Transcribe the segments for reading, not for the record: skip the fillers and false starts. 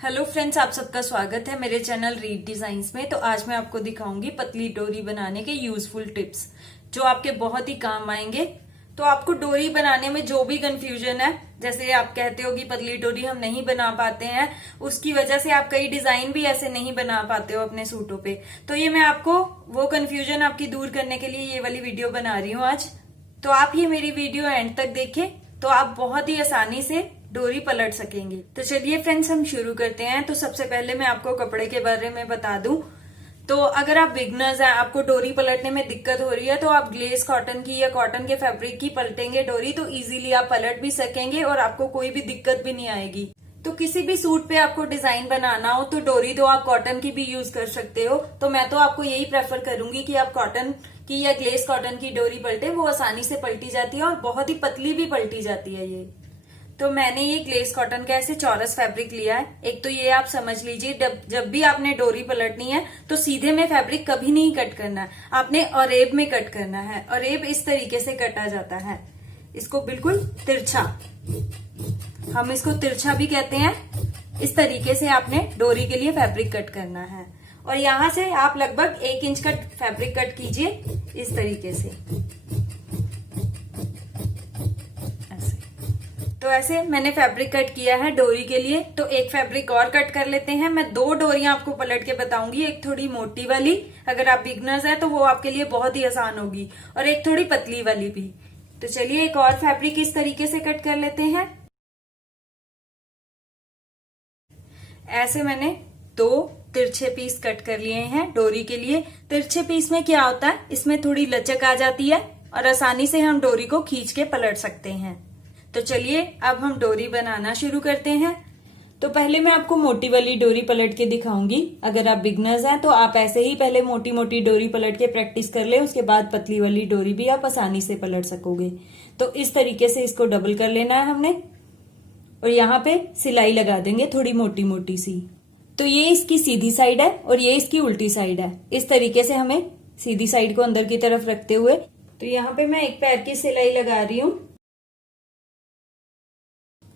Hello friends, आप सबका स्वागत है मेरे चैनल रीड डिजाइन्स में। तो आज मैं आपको दिखाऊंगी पतली डोरी बनाने के यूजफुल टिप्स जो आपके बहुत ही काम आएंगे। तो आपको डोरी बनाने में जो भी कंफ्यूजन है, जैसे आप कहते हो कि पतली डोरी हम नहीं बना पाते हैं, उसकी वजह से आप कई डिजाइन भी ऐसे नहीं बना पाते हो अपने सूटों पे, तो ये मैं आपको वो कंफ्यूजन आपकी दूर करने के लिए ये वाली वीडियो बना रही हूँ आज। तो आप ये मेरी वीडियो एंड तक देखें तो आप बहुत ही आसानी से डोरी पलट सकेंगे। तो चलिए फ्रेंड्स, हम शुरू करते हैं। तो सबसे पहले मैं आपको कपड़े के बारे में बता दूं, तो अगर आप बिगनर्स हैं, आपको डोरी पलटने में दिक्कत हो रही है, तो आप ग्लेस कॉटन की या कॉटन के फैब्रिक की पलटेंगे डोरी तो इजीली आप पलट भी सकेंगे और आपको कोई भी दिक्कत भी नहीं आएगी। तो किसी भी सूट पे आपको डिजाइन बनाना हो तो डोरी तो आप कॉटन की भी यूज कर सकते हो। तो मैं तो आपको यही प्रेफर करूंगी कि आप कॉटन की या ग्लेस कॉटन की डोरी पलटे, वो आसानी से पलटी जाती है और बहुत ही पतली भी पलटी जाती है ये। तो मैंने ये ग्लेस कॉटन का ऐसे चौरस फैब्रिक लिया है। एक तो ये आप समझ लीजिए, जब भी आपने डोरी पलटनी है तो सीधे में फैब्रिक कभी नहीं कट करना है, आपने अरेब में कट करना है। अरेब इस तरीके से कटा जाता है, इसको बिल्कुल तिरछा, हम इसको तिरछा भी कहते हैं। इस तरीके से आपने डोरी के लिए फैब्रिक कट करना है और यहां से आप लगभग 1 इंच का फैब्रिक कट कीजिए इस तरीके से। तो ऐसे मैंने फैब्रिक कट किया है डोरी के लिए। तो एक फैब्रिक और कट कर लेते हैं। मैं 2 डोरियां आपको पलट के बताऊंगी, एक थोड़ी मोटी वाली, अगर आप बिगनर्स हैं तो वो आपके लिए बहुत ही आसान होगी, और एक थोड़ी पतली वाली भी। तो चलिए एक और फैब्रिक इस तरीके से कट कर लेते हैं। ऐसे मैंने 2 तिरछे पीस कट कर लिए हैं डोरी के लिए। तिरछे पीस में क्या होता है, इसमें थोड़ी लचक आ जाती है और आसानी से हम डोरी को खींच के पलट सकते हैं। तो चलिए अब हम डोरी बनाना शुरू करते हैं। तो पहले मैं आपको मोटी वाली डोरी पलट के दिखाऊंगी। अगर आप बिगनर्स हैं तो आप ऐसे ही पहले मोटी मोटी डोरी पलट के प्रैक्टिस कर ले, उसके बाद पतली वाली डोरी भी आप आसानी से पलट सकोगे। तो इस तरीके से इसको डबल कर लेना है हमने, और यहाँ पे सिलाई लगा देंगे थोड़ी मोटी मोटी सी। तो ये इसकी सीधी साइड है और ये इसकी उल्टी साइड है। इस तरीके से हमें सीधी साइड को अंदर की तरफ रखते हुए, तो यहाँ पे मैं एक पैर की सिलाई लगा रही हूँ।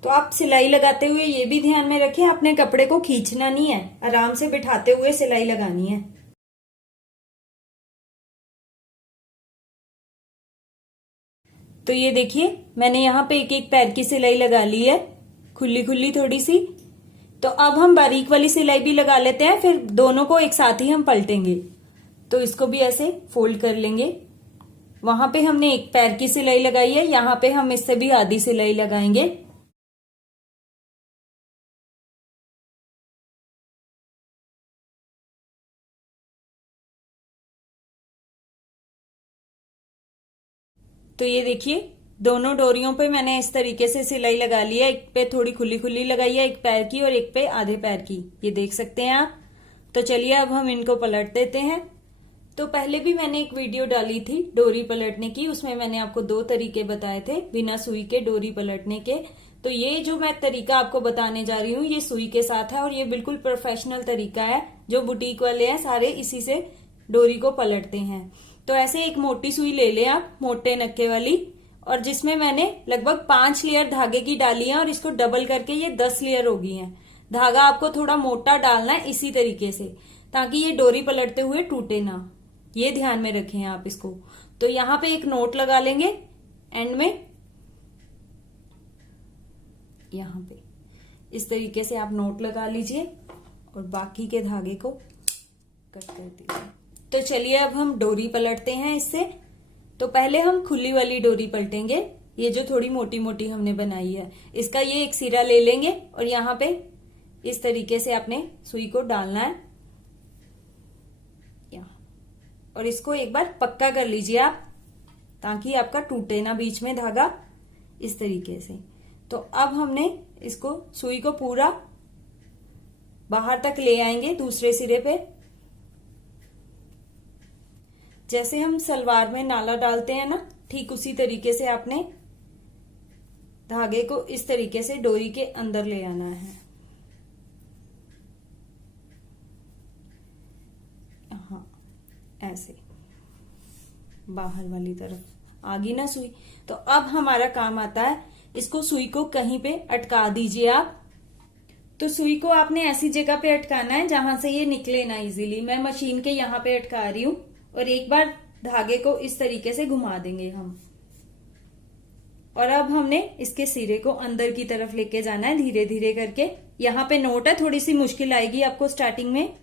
तो आप सिलाई लगाते हुए ये भी ध्यान में रखें, आपने कपड़े को खींचना नहीं है, आराम से बिठाते हुए सिलाई लगानी है। तो ये देखिए मैंने यहाँ पे एक एक पैर की सिलाई लगा ली है, खुली खुली थोड़ी सी। तो अब हम बारीक वाली सिलाई भी लगा लेते हैं, फिर दोनों को एक साथ ही हम पलटेंगे। तो इसको भी ऐसे फोल्ड कर लेंगे। वहां पे हमने एक पैर की सिलाई लगाई है, यहाँ पे हम इससे भी आधी सिलाई लगाएंगे। तो ये देखिए दोनों डोरियों पे मैंने इस तरीके से सिलाई लगा ली है। एक पे थोड़ी खुली खुली लगाई है एक पैर की, और एक पे आधे पैर की, ये देख सकते हैं आप। तो चलिए अब हम इनको पलट देते हैं। तो पहले भी मैंने एक वीडियो डाली थी डोरी पलटने की, उसमें मैंने आपको 2 तरीके बताए थे बिना सुई के डोरी पलटने के। तो ये जो मैं तरीका आपको बताने जा रही हूँ ये सुई के साथ है, और ये बिल्कुल प्रोफेशनल तरीका है। जो बुटीक वाले हैं सारे इसी से डोरी को पलटते हैं। तो ऐसे एक मोटी सुई ले लें आप, मोटे नक्के वाली, और जिसमें मैंने लगभग 5 लेयर धागे की डाली है, और इसको डबल करके ये 10 लेयर हो गई हैं। धागा आपको थोड़ा मोटा डालना है इसी तरीके से, ताकि ये डोरी पलटते हुए टूटे ना, ये ध्यान में रखें आप इसको। तो यहाँ पे एक नोट लगा लेंगे एंड में, यहाँ पे इस तरीके से आप नोट लगा लीजिए और बाकी के धागे को कट कर दीजिए। तो चलिए अब हम डोरी पलटते हैं इससे। तो पहले हम खुली वाली डोरी पलटेंगे, ये जो थोड़ी मोटी मोटी हमने बनाई है, इसका ये एक सिरा ले लेंगे और यहाँ पे इस तरीके से आपने सुई को डालना है यहाँ, और इसको एक बार पक्का कर लीजिए आप, ताकि आपका टूटे ना बीच में धागा, इस तरीके से। तो अब हमने इसको सुई को पूरा बाहर तक ले आएंगे दूसरे सिरे पे। जैसे हम सलवार में नाला डालते हैं ना, ठीक उसी तरीके से आपने धागे को इस तरीके से डोरी के अंदर ले आना है। हाँ, ऐसे बाहर वाली तरफ आ गई ना सुई। तो अब हमारा काम आता है, इसको सुई को कहीं पे अटका दीजिए आप, तो सुई को आपने ऐसी जगह पे अटकाना है जहां से ये निकले ना इजीली। मैं मशीन के यहाँ पे अटका रही हूँ और एक बार धागे को इस तरीके से घुमा देंगे हम। और अब हमने इसके सिरे को अंदर की तरफ लेके जाना है धीरे धीरे करके। यहाँ पे नोट है, थोड़ी सी मुश्किल आएगी आपको स्टार्टिंग में,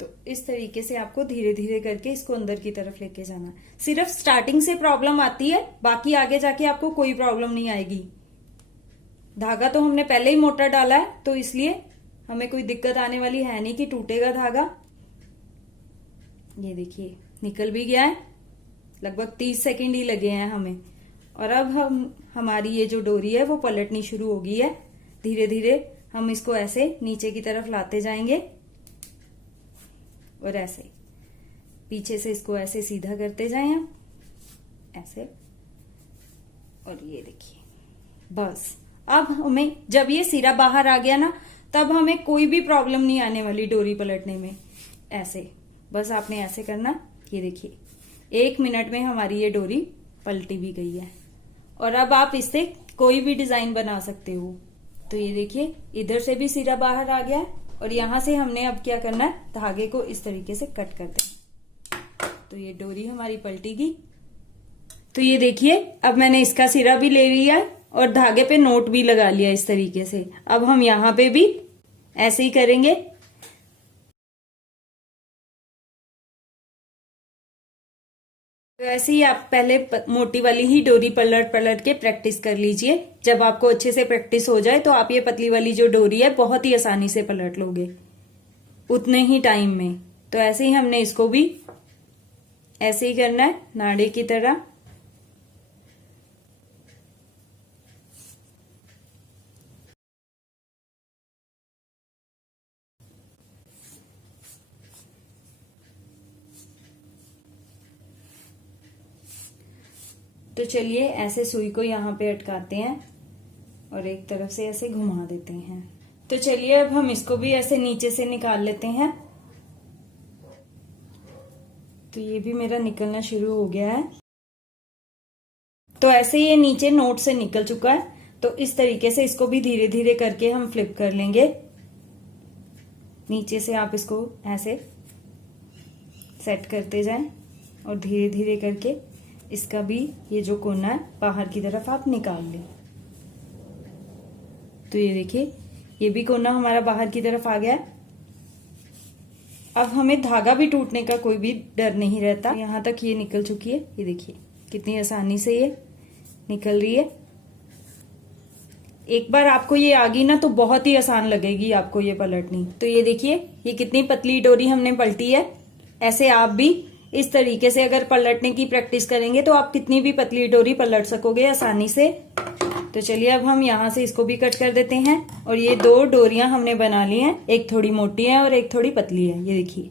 तो इस तरीके से आपको धीरे धीरे करके इसको अंदर की तरफ लेके जाना। सिर्फ स्टार्टिंग से प्रॉब्लम आती है, बाकी आगे जाके आपको कोई प्रॉब्लम नहीं आएगी। धागा तो हमने पहले ही मोटा डाला है, तो इसलिए हमें कोई दिक्कत आने वाली है नहीं कि टूटेगा धागा। ये देखिए निकल भी गया है, लगभग 30 सेकंड ही लगे हैं हमें। और अब हमारी ये जो डोरी है वो पलटनी शुरू हो गई है। धीरे धीरे हम इसको ऐसे नीचे की तरफ लाते जाएंगे और ऐसे पीछे से इसको ऐसे सीधा करते जाएं हम, ऐसे। और ये देखिए बस अब हमें जब ये सिरा बाहर आ गया ना, तब हमें कोई भी प्रॉब्लम नहीं आने वाली डोरी पलटने में। ऐसे बस आपने ऐसे करना। ये देखिए 1 मिनट में हमारी ये डोरी पलटी भी गई है। और अब आप इससे कोई भी डिजाइन बना सकते हो। तो ये देखिए इधर से भी सिरा बाहर आ गया है और यहां से हमने अब क्या करना है, धागे को इस तरीके से कट कर देना। तो ये डोरी हमारी पलटी गई। तो ये देखिए अब मैंने इसका सिरा भी ले लिया है और धागे पे नोट भी लगा लिया इस तरीके से। अब हम यहाँ पे भी ऐसे ही करेंगे। तो ऐसे ही आप पहले मोटी वाली ही डोरी पलट पलट के प्रैक्टिस कर लीजिए। जब आपको अच्छे से प्रैक्टिस हो जाए तो आप ये पतली वाली जो डोरी है बहुत ही आसानी से पलट लोगे उतने ही टाइम में। तो ऐसे ही हमने इसको भी ऐसे ही करना है नाड़े की तरह। तो चलिए ऐसे सुई को यहाँ पे अटकाते हैं और एक तरफ से ऐसे घुमा देते हैं। तो चलिए अब हम इसको भी ऐसे नीचे से निकाल लेते हैं। तो ये भी मेरा निकलना शुरू हो गया है। तो ऐसे ये नीचे नोट से निकल चुका है। तो इस तरीके से इसको भी धीरे धीरे करके हम फ्लिप कर लेंगे। नीचे से आप इसको ऐसे सेट करते जाएं और धीरे धीरे करके इसका भी ये जो कोना है बाहर की तरफ आप निकाल लें। तो ये देखिए ये भी कोना हमारा बाहर की तरफ आ गया है। अब हमें धागा भी टूटने का कोई भी डर नहीं रहता। यहाँ तक ये निकल चुकी है। ये देखिए कितनी आसानी से ये निकल रही है। एक बार आपको ये आ गई ना तो बहुत ही आसान लगेगी आपको ये पलटनी। तो ये देखिए ये कितनी पतली डोरी हमने पलटी है। ऐसे आप भी इस तरीके से अगर पलटने की प्रैक्टिस करेंगे तो आप कितनी भी पतली डोरी पलट सकोगे आसानी से। तो चलिए अब हम यहाँ से इसको भी कट कर देते हैं। और ये 2 डोरियां हमने बना ली हैं, एक थोड़ी मोटी है और एक थोड़ी पतली है। ये देखिए।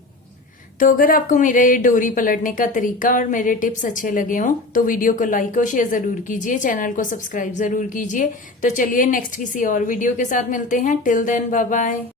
तो अगर आपको मेरा ये डोरी पलटने का तरीका और मेरे टिप्स अच्छे लगे हों तो वीडियो को लाइक और शेयर जरूर कीजिए, चैनल को सब्सक्राइब जरूर कीजिए। तो चलिए नेक्स्ट किसी और वीडियो के साथ मिलते हैं। Till then bye bye.